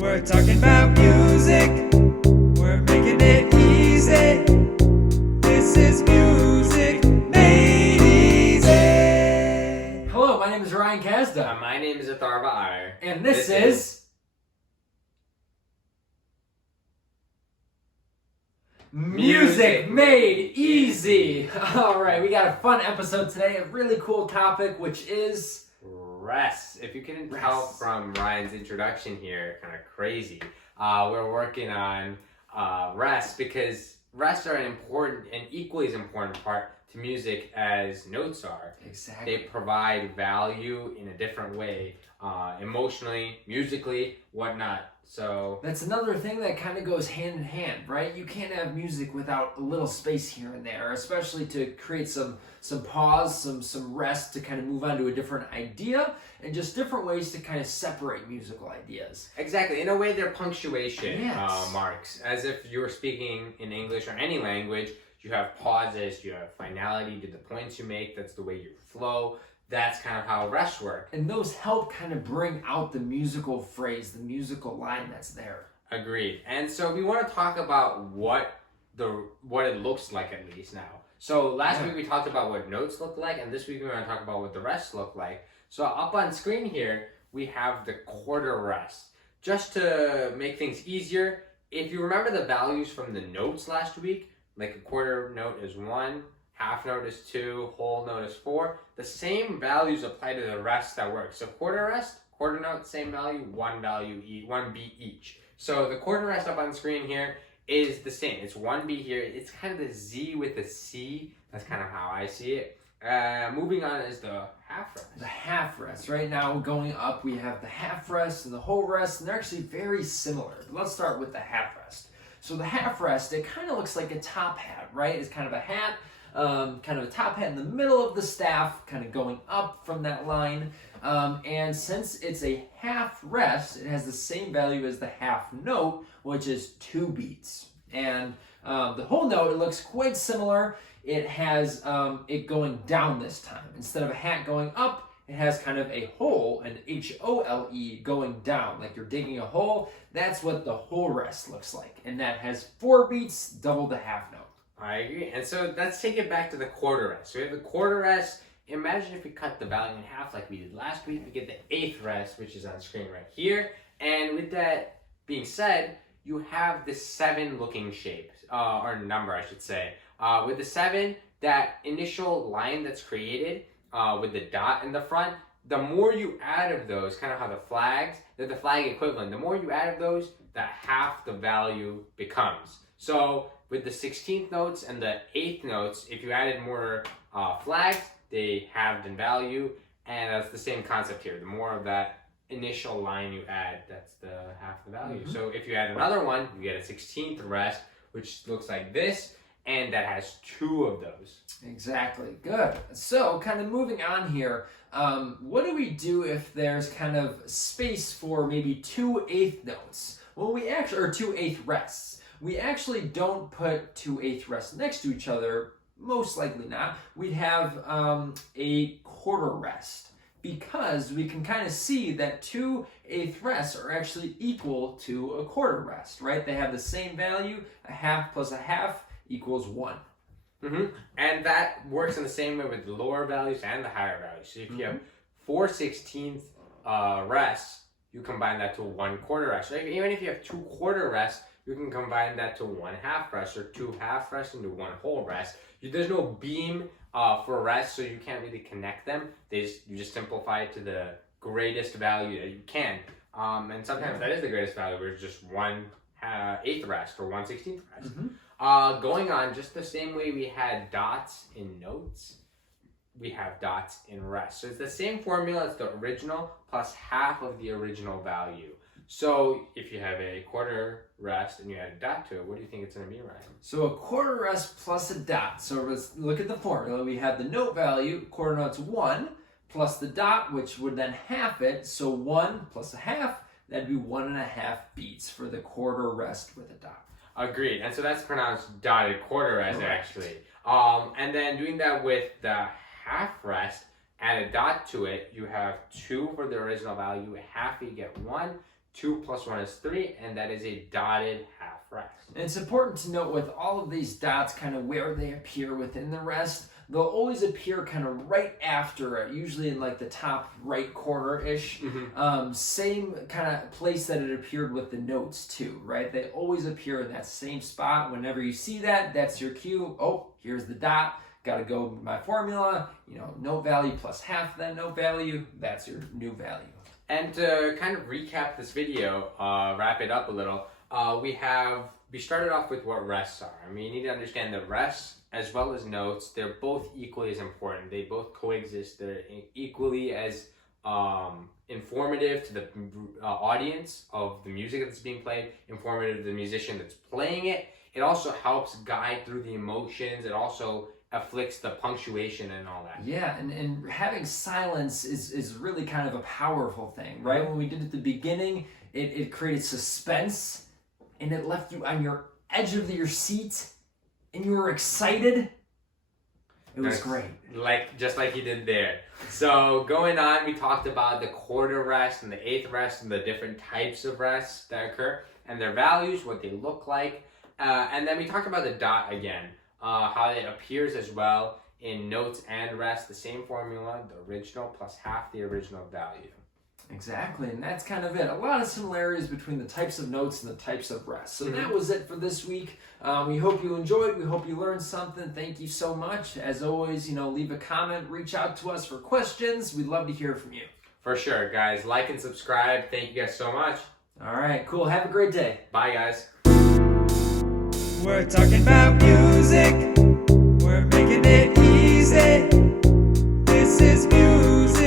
We're talking about music. We're making it easy. This is music made easy. Hello, my name is Ryan Kazda. My name is Atharva Iyer. And this is Music Made Easy. All right, we got a fun episode today, a really cool topic, which is rest. If you couldn't tell from Ryan's introduction here, kind of crazy, we're working on rest because rests are an important and equally as important part to music as notes are. Exactly. They provide value in a different way, emotionally, musically, whatnot. So that's another thing that kind of goes hand in hand, right? You can't have music without a little space here and there, especially to create some pause, some rest to kind of move on to a different idea, and just different ways to kind of separate musical ideas. Exactly. In a way, they're punctuation Yes. marks. As if you were speaking in English or any language, you have pauses, you have finality to the points you make, that's the way you flow. That's kind of how rests work. And those help kind of bring out the musical phrase, the musical line that's there. Agreed. And so we want to talk about what it looks like at least now. So last week we talked about what notes look like, and this week we want to talk about what the rests look like. So up on screen here, we have the quarter rest. Just to make things easier, if you remember the values from the notes last week, like a quarter note is 1, half note is 2, whole note is 4. The same values apply to the rest that work. So quarter rest, quarter note, same value, one beat each. So the quarter rest up on the screen here is the same. It's 1 beat here. It's kind of the Z with the C. That's kind of how I see it. Moving on is the half rest. The half rest. Right now going up, we have the half rest and the whole rest, and they're actually very similar. But let's start with the half rest. So the half rest, it kind of looks like a top hat, right? It's kind of a hat. Kind of a top hat in the middle of the staff, kind of going up from that line. And since it's a half rest, it has the same value as the half note, which is 2 beats. And the whole note, it looks quite similar. It has it going down this time. Instead of a hat going up, it has kind of a hole, an H-O-L-E, going down, like you're digging a hole. That's what the whole rest looks like. And that has 4 beats, double the half note. I agree. And so let's take it back to the quarter rest. So we have the quarter rest. Imagine if we cut the value in half like we did last week. We get the eighth rest, which is on screen right here. And with that being said, you have the 7 looking shape, or number I should say. With the 7, that initial line that's created with the dot in the front, the more you add of those, kind of how the flags, they're the flag equivalent. The more you add of those, the half the value becomes. So with the 16th notes and the 8th notes, if you added more flags, they halved in value, and that's the same concept here. The more of that initial line you add, that's the half the value. So if you add another one, you get a 16th rest, which looks like this, and that has 2 of those. Exactly. Good. So kind of moving on here, what do we do if there's kind of space for maybe 2 eighth notes? Well, we actually, or 2 eighth rests. We actually don't put 2 eighth rests next to each other, most likely not. We'd have a quarter rest because we can kind of see that 2 eighth rests are actually equal to a quarter rest, right? They have the same value. A half plus a half equals 1. And that works in the same way with the lower values and the higher values. So if you have 4 16th rests, you combine that to 1 quarter rest. So even if you have 2 quarter rests, you can combine that to 1 half rest, or 2 half rests into 1 whole rest. There's no beam for rest, so you can't really connect them. You just simplify it to the greatest value that you can. And sometimes that is the greatest value, where it's just 1 eighth rest or 1 16th rest. Going on, just the same way we had dots in notes, we have dots in rest. So it's the same formula as the original plus half of the original value. So if you have a quarter rest and you add a dot to it, what do you think it's going to be, Ryan? So a quarter rest plus a dot. So let's look at the formula. We have the note value, quarter note's 1, plus the dot, which would then half it. So 1 plus a half, that'd be 1.5 beats for the quarter rest with a dot. Agreed. And so that's pronounced dotted quarter rest, actually. And then doing that with the half rest, add a dot to it, you have 2 for the original value, a half you get 1, 2 plus 1 is 3, and that is a dotted half rest. And it's important to note with all of these dots kind of where they appear within the rest. They'll always appear kind of right after it, usually in like the top right corner-ish. Same kind of place that it appeared with the notes too, right? They always appear in that same spot. Whenever you see that, that's your cue. Oh, here's the dot. Got to go with my formula. Note value plus half that note value. That's your new value. And to kind of recap this video, wrap it up a little, we started off with what rests are. I mean, you need to understand the rests as well as notes. They're both equally as important. They both coexist. They're equally as informative to the audience of the music that's being played, informative to the musician that's playing it. It also helps guide through the emotions. It also afflicts the punctuation and all that. Yeah, and having silence is really kind of a powerful thing, right? When we did it at the beginning, it created suspense, and it left you on your edge of your seat, and you were excited. It was great. Just like you did there. So going on, we talked about the quarter rest and the eighth rest and the different types of rests that occur and their values, what they look like. And then we talked about the dot again, how it appears as well in notes and rest, the same formula, the original plus half the original value. Exactly, and that's kind of it. A lot of similarities between the types of notes and the types of rest. So that was it for this week. We hope you enjoyed. We hope you learned something. Thank you so much. As always, leave a comment, reach out to us for questions. We'd love to hear from you. For sure, guys. Like and subscribe. Thank you guys so much. All right, cool. Have a great day. Bye, guys. We're talking about music. We're making it easy. This is music.